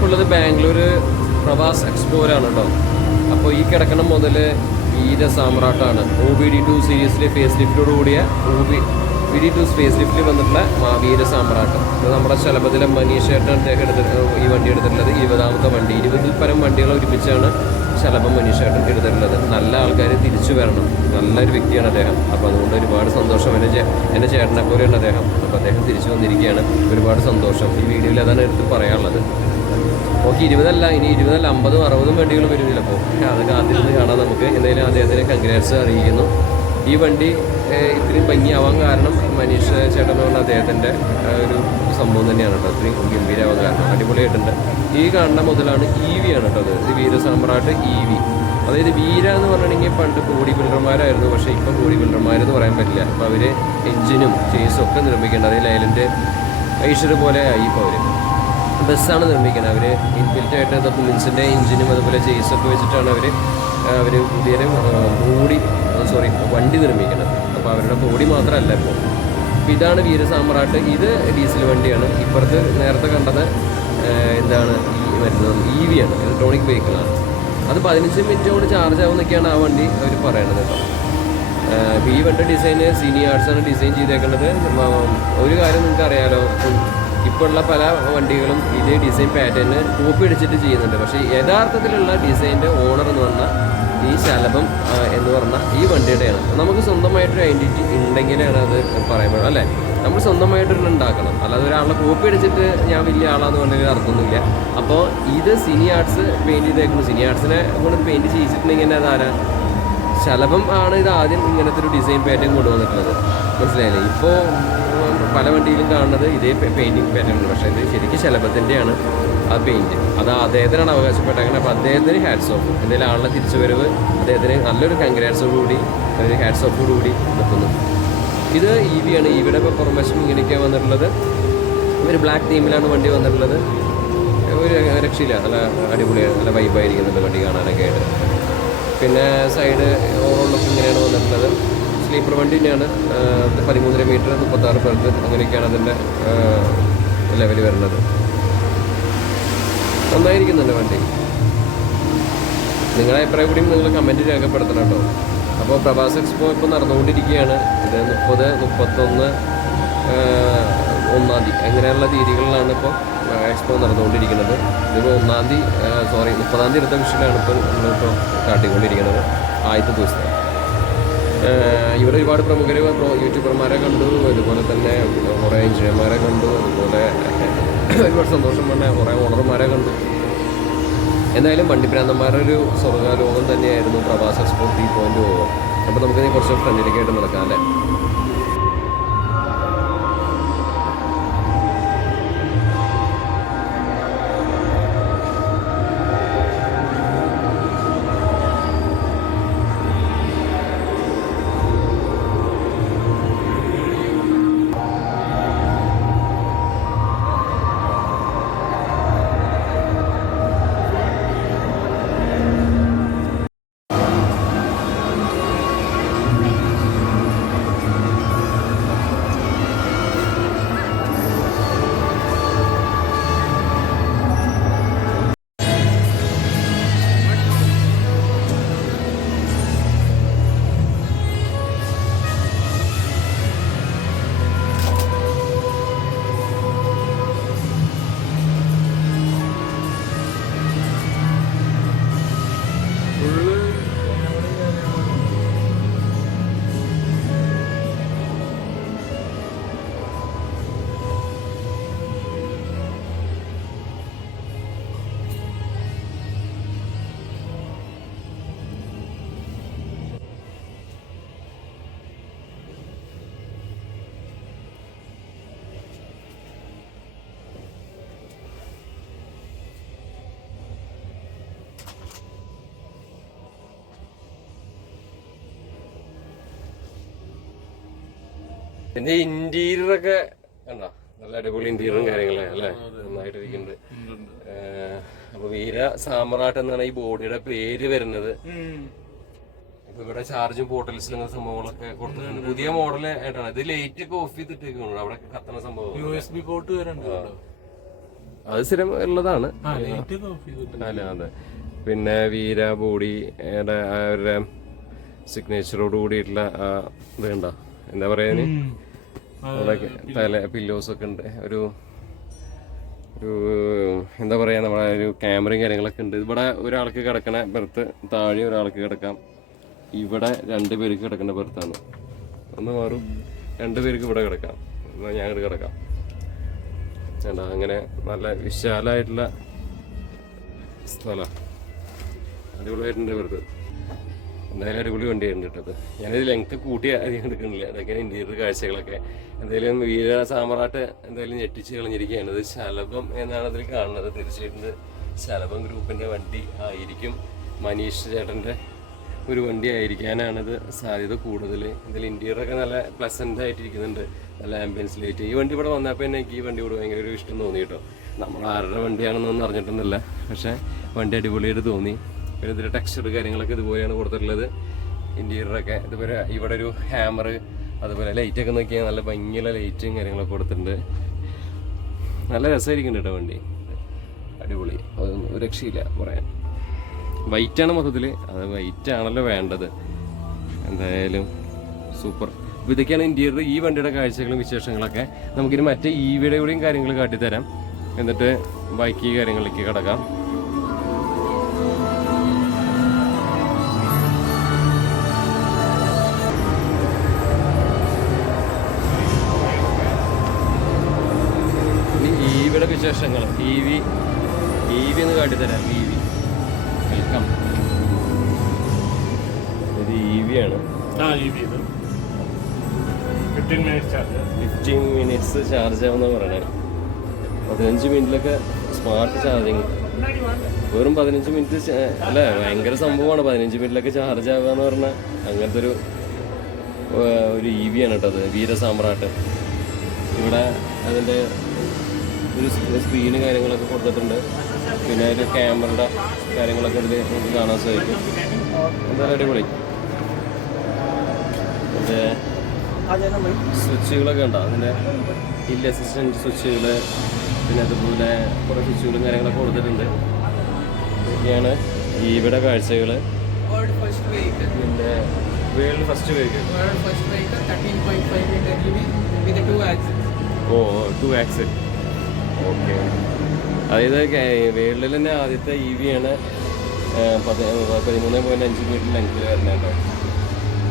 ഞാനിപ്പോൾ ബാംഗ്ലൂർ പ്രവാസ് എക്സ്പ്ലോറാണ് കേട്ടോ അപ്പോൾ ഈ കിടക്കണം മുതൽ വീര സാമ്രാട്ടാണ്. ഒ ബി ഡി ടു സീരീസിലെ ഫേസ് ലിഫ്റ്റോട് കൂടിയ O B B D two face ലിഫ്റ്റിൽ വന്നിട്ടുള്ള വീര സാമ്രാട്ട്. ഇത് നമ്മുടെ ശലഭത്തിലെ മനീഷ് ഏട്ടാണ് അദ്ദേഹം എടുത്തിട്ട് ഈ വണ്ടി എടുത്തിട്ടുള്ളത്. ഇരുപതാമത്തെ വണ്ടി. ഇരുപതിൽ പരം വണ്ടികൾ ഒരുമിച്ചാണ് ശലഭം മനീഷ് ഏട്ടൻ എടുത്തിട്ടുള്ളത്. നല്ല ആൾക്കാർ തിരിച്ചു വരണം. നല്ലൊരു വ്യക്തിയാണ് അദ്ദേഹം. അപ്പോൾ അതുകൊണ്ട് ഒരുപാട് സന്തോഷം. എന്റെ എന്റെ ചേട്ടനെ പോലെയാണ് അദ്ദേഹം. അപ്പോൾ അദ്ദേഹം തിരിച്ചു വന്നിരിക്കുകയാണ്. ഒരുപാട് സന്തോഷം. ഈ വീഡിയോയിൽ അതാണ് എടുത്ത് പറയാനുള്ളത്. ഓക്കെ ഇരുപതല്ല ഇനി ഇരുപതല്ല അമ്പതും അറുപതും വണ്ടികൾ വരുന്നില്ല ചിലപ്പോൾ അതൊക്കെ അതിൽ കാണാൻ നമുക്ക്. എന്തായാലും അദ്ദേഹത്തിന് കൺഗ്രാറ്റ്സ് അറിയിക്കുന്നു. ഈ വണ്ടി ഇത്രയും ഭംഗിയാവാൻ കാരണം മനീഷ് ചേട്ടൻ എന്ന് പറഞ്ഞ അദ്ദേഹത്തിന്റെ ഒരു സംഭവം തന്നെയാണ് കേട്ടോ. ഇത്രയും ഗംഭീരമാവാൻ കാരണം. അടിപൊളിയായിട്ടുണ്ട്. ഈ കാണുന്ന മുതലാണ് ഇ വി ആണ് കേട്ടോ അത്. ഇത് ഇ വി അതായത് വീര എന്ന് പറഞ്ഞിട്ടുണ്ടെങ്കിൽ പണ്ട് ബോഡി ബിൽഡർമാരായിരുന്നു. പക്ഷേ ഇപ്പം ബോഡി ബിൽഡർമാരെന്ന് പറയാൻ പറ്റില്ല. അപ്പോൾ അവർ എഞ്ചിനും ചേസും ഒക്കെ നിർമ്മിക്കേണ്ടത് അതായത് ലൈലന്റെ ഐഷർ പോലെ ആയി ഇപ്പോൾ അവർ ബസ്സാണ് നിർമ്മിക്കുന്നത്. അവർ ഇൻബിൽറ്റായിട്ട് തൊട്ട് മിൻസിന്റെ എഞ്ചിനും അതുപോലെ ചേസൊക്കെ വെച്ചിട്ടാണ് അവർ അവർ പുതിയ ബോഡി സോറി വണ്ടി നിർമ്മിക്കുന്നത്. അപ്പോൾ അവരുടെ ബോഡി മാത്രമല്ല ഇപ്പോൾ അപ്പോൾ ഇതാണ് വീരസാമ്രാട്ട് ഇത് ഡീസൽ വണ്ടിയാണ്. ഇപ്പുറത്ത് നേരത്തെ കണ്ടത് എന്താണ് ഈ വരുന്നത്? ഇ വി ആണ്. ഇലക്ട്രോണിക് വെഹിക്കിളാണ് അത് പതിനഞ്ച് മിനിറ്റ് കൊണ്ട് ചാർജ് ആവുന്നൊക്കെയാണ് ആ വണ്ടി അവർ പറയണത് കേട്ടോ. ഈ വണ്ടി ഡിസൈന് സീനി ആർട്സ് ആണ് ഡിസൈൻ ചെയ്തേക്കുന്നത് ഒരു കാര്യം നിങ്ങൾക്ക് അറിയാലോ ഇപ്പോൾ ഉള്ള പല വണ്ടികളും ഇതേ ഡിസൈൻ പാറ്റേണിന് കോപ്പി അടിച്ചിട്ട് ചെയ്യുന്നുണ്ട്. പക്ഷേ യഥാർത്ഥത്തിലുള്ള ഡിസൈന്റെ ഓണർ എന്ന് പറഞ്ഞാൽ ഈ ശലഭം എന്ന് പറഞ്ഞാൽ ഈ വണ്ടിയുടെയാണ്. നമുക്ക് സ്വന്തമായിട്ടൊരു ഐഡന്റിറ്റി ഉണ്ടെങ്കിലാണ് അത് പറയുമ്പോൾ അല്ലേ? നമ്മൾ സ്വന്തമായിട്ടൊരു ഉണ്ടാക്കണം. അല്ലാതെ ഒരാളെ കോപ്പി അടിച്ചിട്ട് ഞാൻ വലിയ ആളാന്ന് പറഞ്ഞാൽ അർത്ഥമൊന്നുമില്ല. അപ്പോൾ ഇത് സിനി ആർട്സ് പെയിന്റ് ചെയ്തേക്കുന്നു. സിനി ആർട്സിനെ കൊണ്ട് പെയിന്റ് ചെയ്യിച്ചിട്ടുണ്ടെങ്കിൽ അതാരാ? ശലഭം ആണ് ഇത് ആദ്യം ഇങ്ങനത്തെ ഒരു ഡിസൈൻ പാറ്റേൺ കൊണ്ടുവന്നിട്ടുള്ളത്. മനസ്സിലായില്ലേ? ഇപ്പോൾ പല വണ്ടിയിലും കാണുന്നത് ഇതേ പെയിന്റിങ് പാറ്റേൺ പക്ഷേ ഇത് ശരിക്കും ശലഭത്തിന്റെയാണ് ആ പെയിന്റ് അത് അദ്ദേഹത്തിനാണ് അങ്ങനെ അപ്പോൾ അദ്ദേഹത്തിന് ഹാറ്റ്സ് ഓഫ് എന്തെങ്കിലും ആളുടെ തിരിച്ചുവരവ് അദ്ദേഹത്തിന് നല്ലൊരു കൺഗ്രാറ്റ്സോട് കൂടി ഒരു ഹാറ്റ്സ് ഓഫോട് കൂടി നിൽക്കുന്നു. ഇത് ഇ വി ആണ് ഇ വിയുടെ പുറംവശം ഇങ്ങനെയൊക്കെയാണ് വന്നിട്ടുള്ളത്. ഒരു ബ്ലാക്ക് തീമിലാണ് വണ്ടി വന്നിട്ടുള്ളത്. ഒരു രക്ഷയില്ല. നല്ല അടിപൊളിയാണ് നല്ല വൈബായിരിക്കുന്നുണ്ട് വണ്ടി കാണാനൊക്കെ ആയിട്ട് പിന്നെ സൈഡ് ഓവറോളൊക്കെ ഇങ്ങനെയാണ് വന്നിട്ടുള്ളത്. സ്ലീപ്പർ വണ്ടി തന്നെയാണ് പതിമൂന്നര മീറ്റർ മുപ്പത്താറ് പേർക്ക് അങ്ങനെയൊക്കെയാണ് അതിന്റെ ലെവൽ വരുന്നത്. നന്നായിരിക്കുന്നുണ്ട് വണ്ടി. നിങ്ങളുടെ അഭിപ്രായം കൂടി നിങ്ങൾ കമന്റ് രേഖപ്പെടുത്തണം കേട്ടോ. അപ്പോൾ പ്രഭാസ് എക്സ്പോ ഇപ്പോൾ നടന്നുകൊണ്ടിരിക്കുകയാണ്. ഇത് മുപ്പത് മുപ്പത്തൊന്ന് ഒന്നാം തീയതി. അങ്ങനെയുള്ള തീയതികളിലാണ് ഇപ്പോൾ എക്സ്പോ നടന്നുകൊണ്ടിരിക്കുന്നത്? ഇതിപ്പോൾ ഒന്നാം തീയതി സോറി മുപ്പതാം തീയതി എടുത്ത വിഷയമാണ് ഇപ്പോൾ നമ്മളിപ്പോൾ കാട്ടിക്കൊണ്ടിരിക്കുന്നത്. ആദ്യത്തെ ദിവസത്തെ ഇവിടെ ഒരുപാട് പ്രമുഖർ യൂട്യൂബർമാരെ കണ്ടു. അതുപോലെ തന്നെ കുറേ എഞ്ചിനീയർമാരെ കണ്ടു. അതുപോലെ ഒരുപാട് സന്തോഷം പറഞ്ഞ കുറേ ഓണർമാരെ കണ്ടു. എന്തായാലും വണ്ടിപ്രാന്തന്മാരുടെ ഒരു സ്വർഗാലോകം തന്നെയായിരുന്നു പ്രവാസ എക്സ്പോർട്ട് ഈ പോയിന്റ് ഓ. അപ്പോൾ നമുക്കിനി കുറച്ച് ഫ്രണ്ടിലേക്കായിട്ട് നടക്കാം അല്ലേ? പിന്നെ ഇന്റീരിയർ ഒക്കെ കണ്ടോ? നല്ല അടിപൊളി ഇന്റീരിയറും കാര്യങ്ങളും അല്ലേ? നന്നായിട്ട് ഇരിക്കുന്നുണ്ട് ഏഹ് അപ്പൊ വീര സാമ്രാട്ട് എന്നാണ് ഈ ബോഡിയുടെ പേര് വരുന്നത്. ഇപ്പൊ ഇവിടെ ചാർജും പോർട്ടൽസിലും അങ്ങനെ സംഭവങ്ങളൊക്കെ കൊടുത്തിട്ടുണ്ട്. പുതിയ മോഡൽ ആയിട്ടാണ്. ഇത് ലൈറ്റ് ഒക്കെ ഓഫ് ചെയ്തിട്ടേക്കുന്നു അവിടെ കത്തണ സംഭവം. യു എസ് ബി പോർട്ട് വരുന്നുണ്ട് അത് സ്ഥിരം ഉള്ളതാണ്. അല്ല അതെ. പിന്നെ വീര ബോഡി അവരുടെ സിഗ്നേച്ചറോട് കൂടിയിട്ടുള്ള വേണ്ട. എന്താ പറയാന്? തല പില്ലോസൊക്കെ ഉണ്ട്. ഒരു ഒരു എന്താ പറയാ നമ്മളെ ഒരു ക്യാമറയും കാര്യങ്ങളൊക്കെ ഉണ്ട്. ഇവിടെ ഒരാൾക്ക് കിടക്കണ ബെർത്ത് താഴെ ഒരാൾക്ക് കിടക്കാം. ഇവിടെ രണ്ടു പേർക്ക് കിടക്കേണ്ട ബെർത്താണ് ഒന്ന് മാറും. രണ്ടു പേർക്ക് ഇവിടെ കിടക്കാം. എന്നാൽ ഞാൻ ഇവിടെ കിടക്കാം. വേണ്ട അങ്ങനെ നല്ല വിശാലമായിട്ടുള്ള സ്ഥലം. അടിപൊളിയായിട്ടുണ്ട് ബെർത്ത് എന്തായാലും അടിപൊളി വണ്ടിയാണ് കേട്ടത് ഞാനിത് ലെങ്ത് കൂട്ടി അധികം എടുക്കുന്നില്ല. അതൊക്കെയാണ് ഇന്റീരിയർ കാഴ്ചകളൊക്കെ എന്തായാലും വീര സാമ്രാട്ട് എന്തായാലും ഞെട്ടിച്ച് കളഞ്ഞിരിക്കുകയാണ്. ഇത് ശലഭം എന്നാണ് അതിൽ കാണുന്നത്. തീർച്ചയായിട്ടും ശലഭം ഗ്രൂപ്പിന്റെ വണ്ടി ആയിരിക്കും. മനീഷ് ചേട്ടന്റെ ഒരു വണ്ടി ആയിരിക്കാനാണ് സാധ്യത കൂടുതൽ. ഇതിൽ ഇന്റീരിയറൊക്കെ നല്ല പ്ലസന്റ് ആയിട്ടിരിക്കുന്നുണ്ട്. നല്ല ആംബിയൻസ് ലൈറ്റ് ഈ വണ്ടി ഇവിടെ വന്നപ്പോൾ തന്നെ എനിക്ക് ഈ വണ്ടിയോട് ഭയങ്കര ഒരു ഇഷ്ടം തോന്നി കേട്ടോ. നമ്മൾ ആരുടെ വണ്ടിയാണെന്നൊന്നും അറിഞ്ഞിട്ടൊന്നുമില്ല. പക്ഷേ വണ്ടി അടിപൊളിയായിട്ട് തോന്നി. പിന്നെ ഇതിന്റെ ടെക്സ്ചർ കാര്യങ്ങളൊക്കെ ഇതുപോലെയാണ് കൊടുത്തിട്ടുള്ളത്. ഇന്റീരിയറൊക്കെ ഇതുപോലെ ഇവിടെ ഒരു ഹാമർ അതുപോലെ ലൈറ്റ് ഒക്കെ നോക്കിയാൽ നല്ല ഭംഗിയുള്ള ലൈറ്റും കാര്യങ്ങളൊക്കെ കൊടുത്തിട്ടുണ്ട്. നല്ല രസമായിരിക്കും കേട്ടോ വണ്ടി. അടിപൊളി. അതൊന്നും രക്ഷയില്ല പറയാൻ. വൈറ്റ് ആണ് മൊത്തത്തിൽ. അത് വൈറ്റ് ആണല്ലോ വേണ്ടത്. എന്തായാലും സൂപ്പർ അപ്പോൾ ഇതൊക്കെയാണ് ഇന്റീരിയർ ഈ വണ്ടിയുടെ കാഴ്ചകളും വിശേഷങ്ങളൊക്കെ. നമുക്കിനി മറ്റേ ഈ കൂടെയും കാര്യങ്ങൾ കാട്ടിത്തരാം. എന്നിട്ട് ബാക്കി കാര്യങ്ങളിലേക്ക് കടക്കാം. വിശേഷങ്ങൾ. ഇ വി ഇ വി എന്ന് കാട്ടിത്തരാം. ഇ വി വെൽക്കം ഇത് ഇ വി ആണ്. ഫിഫ്റ്റീൻ മിനിറ്റ്സ് ചാർജ് ആവുന്ന പറയണേ. പതിനഞ്ച് മിനിറ്റിലൊക്കെ സ്മാർട്ട് ചാർജിങ് വെറും പതിനഞ്ച് മിനിറ്റ് അല്ല ഭയങ്കര സംഭവമാണ്. പതിനഞ്ച് മിനിറ്റിലൊക്കെ ചാർജ് ആവുക എന്ന് പറഞ്ഞാൽ അങ്ങനത്തെ ഒരു ഒരു ഇ വി ആണ് കേട്ടോ അത്. വീരസാമ്രാട്ട്. ഇവിടെ അതിന്റെ ഒരു സ്ക്രീന് കാര്യങ്ങളൊക്കെ കൊടുത്തിട്ടുണ്ട്. പിന്നെ അതിൽ ക്യാമറയുടെ കാര്യങ്ങളൊക്കെ ഇതിൽ നമുക്ക് കാണാൻ സാധിക്കും. എന്തായാലും അടിപൊളി. മറ്റേ സ്വിച്ചുകളൊക്കെ ഉണ്ടോ? അതിന്റെ ഹിൽ അസിസ്റ്റന്റ് സ്വിച്ചുകൾ പിന്നെ അതുപോലെ കുറേ സ്വിച്ചുകളും കാര്യങ്ങളൊക്കെ കൊടുത്തിട്ടുണ്ട്. ഇതൊക്കെയാണ് ഇവിടെ കാഴ്ചകൾ. പിന്നെ world first vehicle World first vehicle, 13.5 meter EV with the two oh two axle okay. അതായത് വേൾഡിൽ തന്നെ ആദ്യത്തെ ഇ വി ആണ് പതിമൂന്ന് പോയിന്റ് അഞ്ച് മീറ്റർ ലെങ്ത്തിൽ വരുന്നത് കേട്ടോ.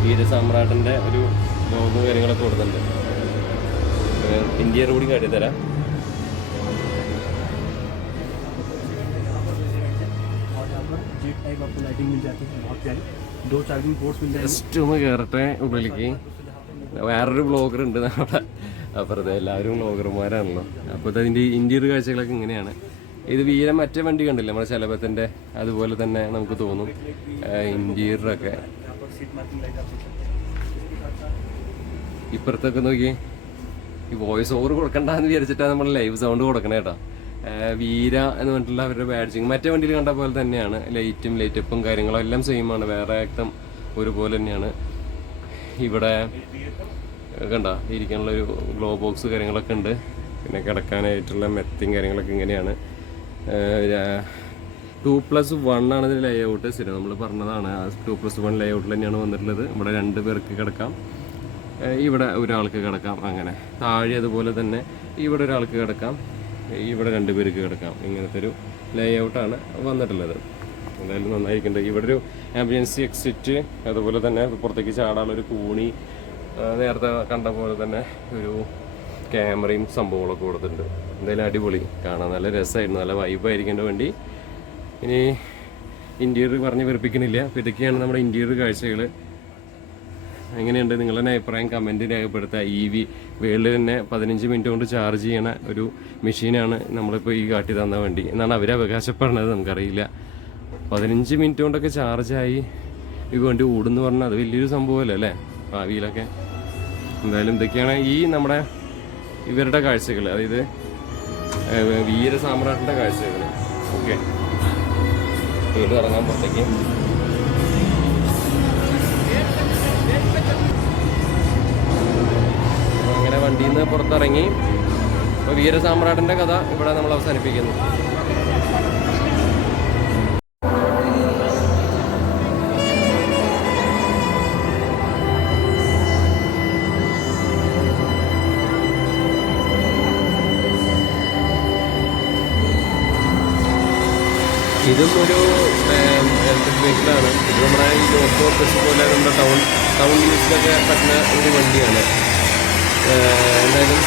ഈ ഒരു സമ്രാട്ടിന്റെ ഒരു ലോഗും കാര്യങ്ങളൊക്കെ കൊടുക്കുന്നുണ്ട് ഇന്ത്യയുടെ കൂടി കാട്ടിത്തരാം ജസ്റ്റ് ഒന്ന് കയറട്ടെ ഉള്ളിലേക്ക്. വേറൊരു ബ്ലോഗർ ഉണ്ട് നമ്മുടെ. അപ്പുറത്തെ എല്ലാവരും വ്ളോഗർമാരാണല്ലോ. അപ്പോൾ അതിന്റെ ഇന്റീരിയർ കാഴ്ചകളൊക്കെ ഇങ്ങനെയാണ്. ഇത് വീരം മറ്റേ വണ്ടി കണ്ടില്ല? നമ്മുടെ ശലഭത്തിന്റെ അതുപോലെ തന്നെ നമുക്ക് തോന്നും. ഇന്റീരിയറൊക്കെ ഇപ്പുറത്തൊക്കെ നോക്കി ഈ വോയിസ് ഓവർ കൊടുക്കണ്ടെന്ന് വിചാരിച്ചിട്ടാണ് നമ്മൾ ലൈവ് സൗണ്ട് കൊടുക്കണേ കേട്ടോ വീര എന്ന് പറഞ്ഞിട്ടുള്ള അവരുടെ ബാഡ്ജിങ് മറ്റേ വണ്ടിയിൽ കണ്ട പോലെ തന്നെയാണ്. ലൈറ്റും ലൈറ്റപ്പും കാര്യങ്ങളും എല്ലാം സെയിമാണ് വേറെ ആക്തം ഒരുപോലെ തന്നെയാണ്. ഇവിടെ കണ്ട? ഇരിക്കാനുള്ള ഒരു ഗ്ലോ ബോക്സ് കാര്യങ്ങളൊക്കെ ഉണ്ട്. പിന്നെ കിടക്കാനായിട്ടുള്ള മെത്തിയും കാര്യങ്ങളൊക്കെ ഇങ്ങനെയാണ്. ടു പ്ലസ് വൺ ആണ് ഇതിന്റെ ലേ ഔട്ട് ശരി നമ്മൾ പറഞ്ഞതാണ് ടു പ്ലസ് വൺ ലേ ഔട്ടിൽ തന്നെയാണ് വന്നിട്ടുള്ളത്. ഇവിടെ രണ്ട് പേർക്ക് കിടക്കാം. ഇവിടെ ഒരാൾക്ക് കിടക്കാം അങ്ങനെ. താഴെ അതുപോലെ തന്നെ ഇവിടെ ഒരാൾക്ക് കിടക്കാം. ഇവിടെ രണ്ട് പേർക്ക് കിടക്കാം. ഇങ്ങനത്തെ ഒരു ലേ ഔട്ടാണ് വന്നിട്ടുള്ളത്. എന്തായാലും നന്നായിരിക്കുന്നുണ്ട് ഇവിടെ ഒരു എമർജൻസി എക്സിറ്റ് അതുപോലെ തന്നെ പുറത്തേക്ക് ചാടാനുള്ളൊരു കൂണി നേരത്തെ കണ്ട പോലെ തന്നെ ഒരു ക്യാമറയും സംഭവങ്ങളൊക്കെ കൊടുത്തിട്ടുണ്ട്. എന്തായാലും അടിപൊളി. കാണാൻ നല്ല രസമായിരുന്നു. നല്ല വൈബായിരിക്കേണ്ട വേണ്ടി. ഇനി ഇന്റീരിയർ പറഞ്ഞ് വെറുപ്പിക്കുന്നില്ല അപ്പോൾ ഇതൊക്കെയാണ് നമ്മുടെ ഇന്റീരിയർ കാഴ്ചകൾ എങ്ങനെയുണ്ട്? നിങ്ങളുടെ അഭിപ്രായം കമന്റ് രേഖപ്പെടുത്തുക. ഇ വി വേൾഡിൽ തന്നെ പതിനഞ്ച് മിനിറ്റ് കൊണ്ട് ചാർജ് ചെയ്യണ ഒരു മെഷീനാണ് നമ്മളിപ്പോൾ ഈ കാട്ടി തന്ന വണ്ടി. എന്നാണ് അവർ അവകാശപ്പെടുന്നത്. നമുക്കറിയില്ല. പതിനഞ്ച് മിനിറ്റ് കൊണ്ടൊക്കെ ചാർജായി ഈ വണ്ടി ഓടുന്നു പറഞ്ഞാൽ അത് വലിയൊരു സംഭവമല്ലേ അല്ലേ? ഭാവിയിലൊക്കെ. എന്തായാലും ഇതൊക്കെയാണ് ഈ നമ്മുടെ ഇവരുടെ കാഴ്ചകൾ അതായത് വീര സാമ്രാട്ടിന്റെ കാഴ്ചകൾ. ഓക്കെ. വീട് ഇറങ്ങാൻ പുറത്തേക്ക്. അങ്ങനെ വണ്ടിയിൽ നിന്ന് പുറത്തിറങ്ങി. അപ്പോൾ വീരസാമ്രാട്ടിന്റെ കഥ ഇവിടെ നമ്മൾ അവസാനിപ്പിക്കുന്നു. ഇതും ഒരു ഇലക്ട്രിക് വെഹിക്കിളാണ് ഇത് നമ്മുടെ ഈ ലോക്കോ ബസ് പോലെ നമ്മുടെ ടൗൺ ടൗൺ യൂസിലൊക്കെ പറ്റുന്ന ഒരു വണ്ടിയാണ്. എന്തായാലും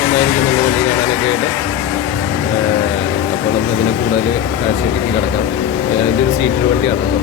നന്നായിരിക്കും നല്ല വണ്ടി കാണാനൊക്കെ ആയിട്ട്. അപ്പോൾ നമുക്ക് ഇതിനെ കൂടുതൽ കാഴ്ചയിലേക്ക് കിടക്കാം. ഇതൊരു സീറ്റർ വണ്ടിയാണ് കേട്ടോ